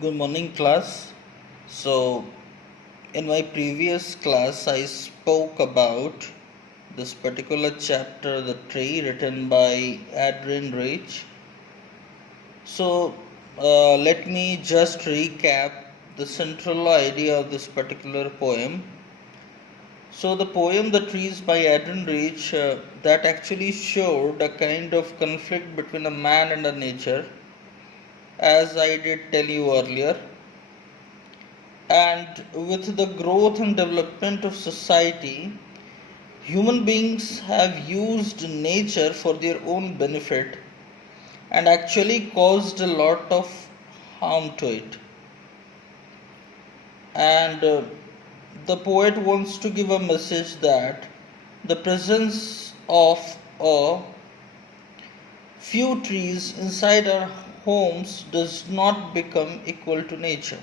Good morning, class. So, in my previous class, I spoke about this particular chapter, The Tree, written by Adrian Rich. So, let me just recap the central idea of this particular poem. So, the poem The Trees by Adrian Rich that actually showed a kind of conflict between a man and a nature, as I did tell you earlier. And with the growth and development of society, human beings have used nature for their own benefit and actually caused a lot of harm to it. And the poet wants to give a message that the presence of a few trees inside our homes does not become equal to nature.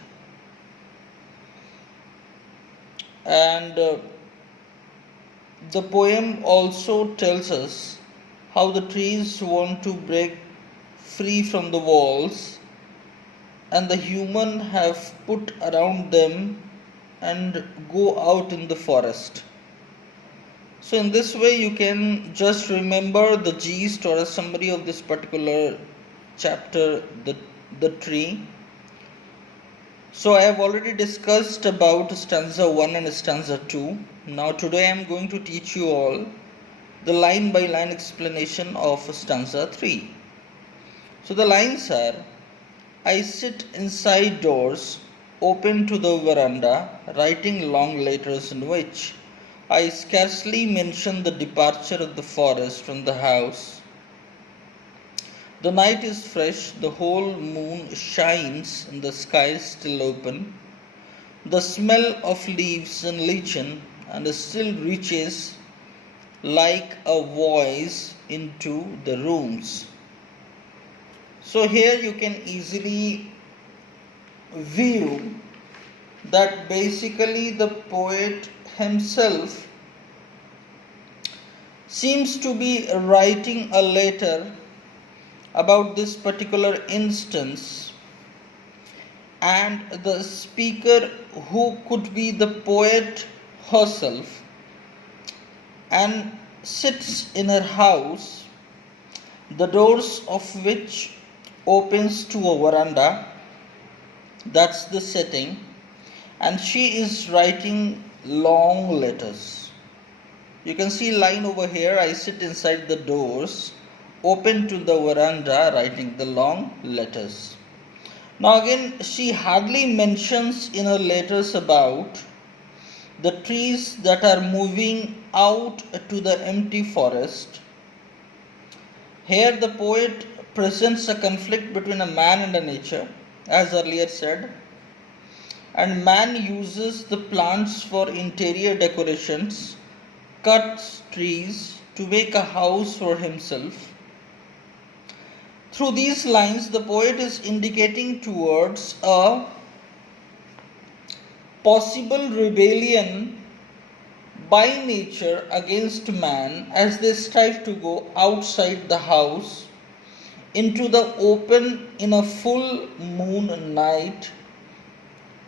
And the poem also tells us how the trees want to break free from the walls and the human have put around them and go out in the forest. So in this way you can just remember the gist or a summary of this particular chapter, the tree. So I have already discussed about stanza 1 and stanza 2. Now today I am going to teach you all the line by line explanation of stanza 3. So the lines are: I sit inside doors open to the veranda, writing long letters in which I scarcely mention the departure of the forest from the house. The night is fresh, the whole moon shines, and the sky is still open. The smell of leaves and lichen and still reaches like a voice into the rooms. So here you can easily view that basically the poet himself seems to be writing a letter about this particular instance, and the speaker, who could be the poet herself, and sits in her house, the doors of which opens to a veranda. That's the setting, and she is writing long letters. You can see line over here: I sit inside the doors open to the veranda, writing the long letters. Now again, she hardly mentions in her letters about the trees that are moving out to the empty forest. Here the poet presents a conflict between a man and a nature, as earlier said, and man uses the plants for interior decorations, cuts trees to make a house for himself. Through these lines, the poet is indicating towards a possible rebellion by nature against man as they strive to go outside the house into the open in a full moon night,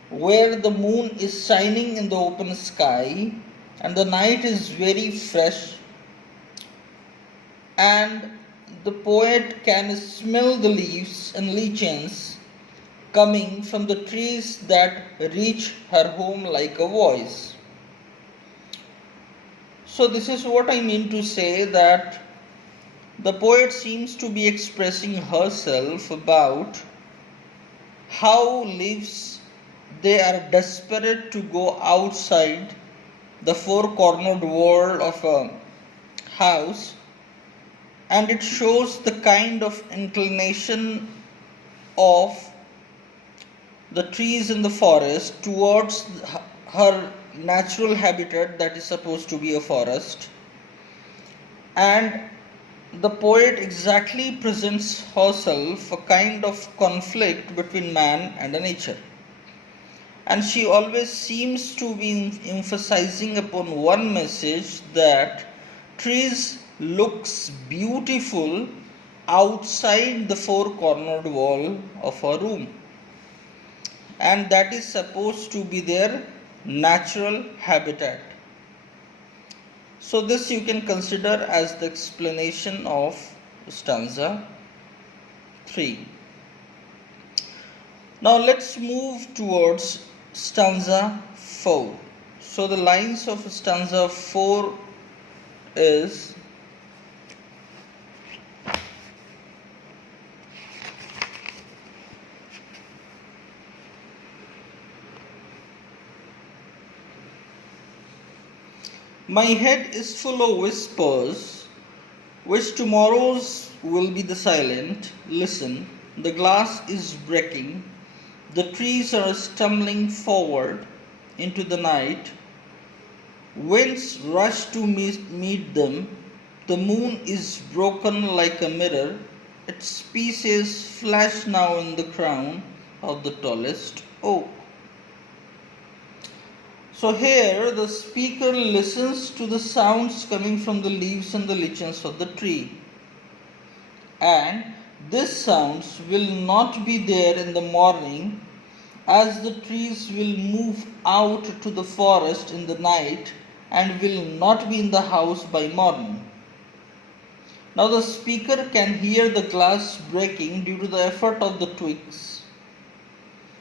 where the moon is shining in the open sky and the night is very fresh, and the poet can smell the leaves and lichens coming from the trees that reach her home like a voice. So this is what I mean to say, that the poet seems to be expressing herself about how leaves, they are desperate to go outside the four-cornered wall of a house, and it shows the kind of inclination of the trees in the forest towards her natural habitat, that is supposed to be a forest. And the poet exactly presents herself a kind of conflict between man and nature, and she always seems to be emphasizing upon one message, that trees looks beautiful outside the four cornered wall of a room. and that is supposed to be their natural habitat. So this you can consider as the explanation of stanza 3. Now let's move towards stanza 4. So the lines of stanza 4 is: my head is full of whispers, which tomorrow's will be the silent. Listen, the glass is breaking, the trees are stumbling forward into the night, winds rush to meet them, the moon is broken like a mirror, its pieces flash now in the crown of the tallest oak. So here the speaker listens to the sounds coming from the leaves and the lichens of the tree. And these sounds will not be there in the morning, as the trees will move out to the forest in the night and will not be in the house by morning. Now the speaker can hear the glass breaking due to the effort of the twigs.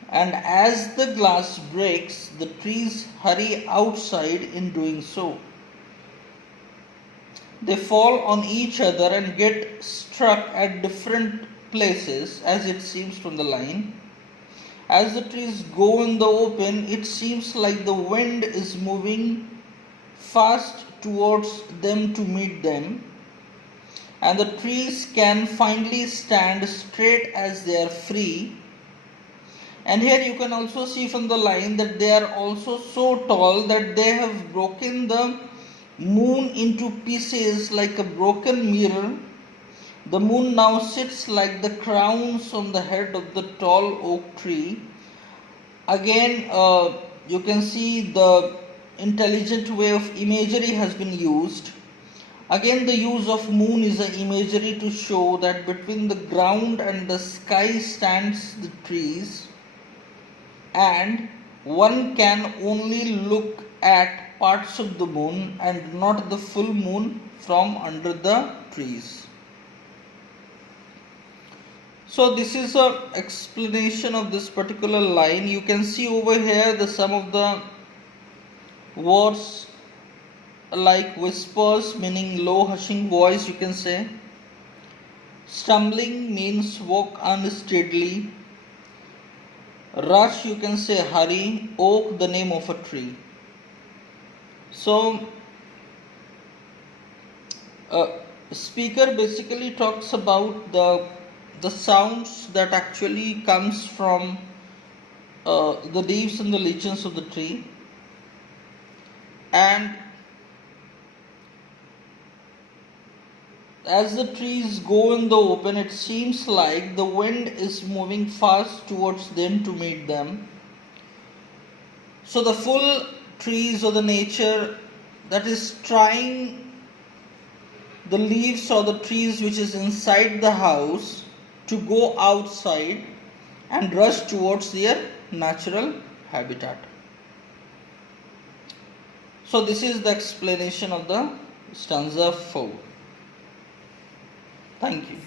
And as the glass breaks, the trees hurry outside in doing so. They fall on each other and get struck at different places, as it seems from the line. As the trees go in the open, it seems like the wind is moving fast towards them to meet them, and the trees can finally stand straight as they are free. And here you can also see from the line that they are also so tall that they have broken the moon into pieces like a broken mirror. The moon now sits like the crowns on the head of the tall oak tree. Again, you can see the intelligent way of imagery has been used. Again, the use of moon is an imagery to show that between the ground and the sky stands the trees, and one can only look at parts of the moon and not the full moon from under the trees. So this is an explanation of this particular line. You can see over here the some of the words like whispers, meaning low hushing voice, you can say. Stumbling means walk unsteadily. Rush, you can say hurry. Oak, the name of a tree. So speaker basically talks about the sounds that actually comes from the leaves and the lichens of the tree, and as the trees go in the open, it seems like the wind is moving fast towards them to meet them. So the full trees or the nature that is trying the leaves or the trees which is inside the house to go outside and rush towards their natural habitat. So this is the explanation of the stanza 4. Thank you.